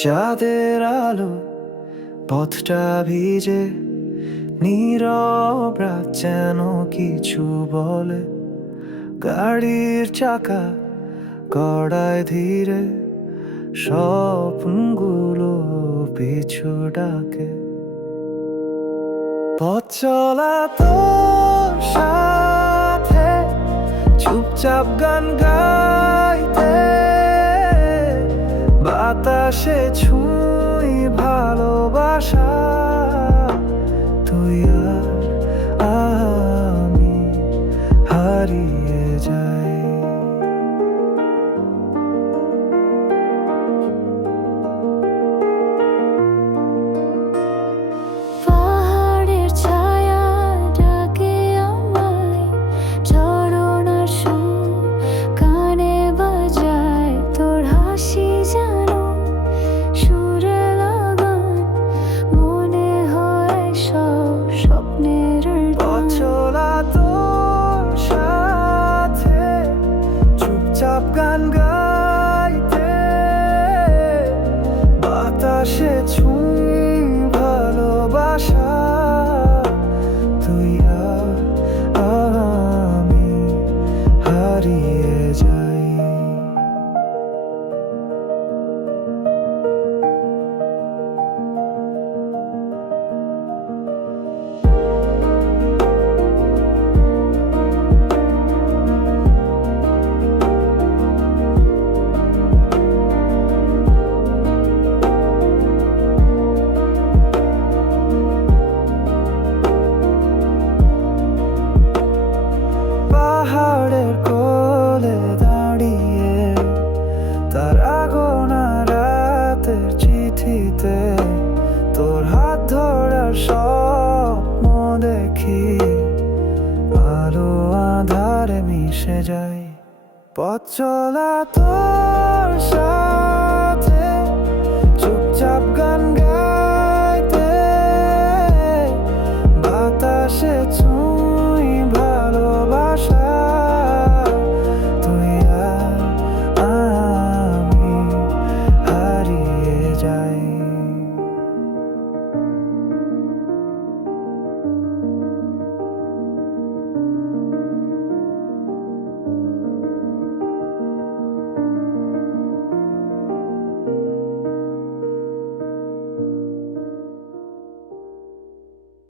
চাঁদের আলো পথটা ভিজে, নীরব রাত যেন কিছু বলে। গাড়ির চাকা গড়ায় ধীরে, স্বপ্নগুলো পিছু ডাকে। পথ চলা তোর সাথে, চুপচাপ গান গাইতে, বাতাসে ছুঁই ভালোবাসা। তুই আর আমি হারিয়ে যাই। পাহাড়ের ছায়া ডাকে আমায়, ঝরনার সুর কানে বাজায়। তোর হাসি যেন সুরে লাগান, মনে হয় সব স্বপ্নের পথ চলা তোর সাথে, চুপচাপ গান গাইতে, বাতাসে ছুঁই ভালোবাসা। তুই আর আমি হারিয়ে যাই। পাহাড়ের কোলে দাঁড়িয়ে, তারা গোনা রাতের চিঠিতে তোর হাত ধরার স্বপ্ন দেখি। আলো আঁধারে মিশে যায়, পথ চলা তোর সাথে, চুপচাপ গান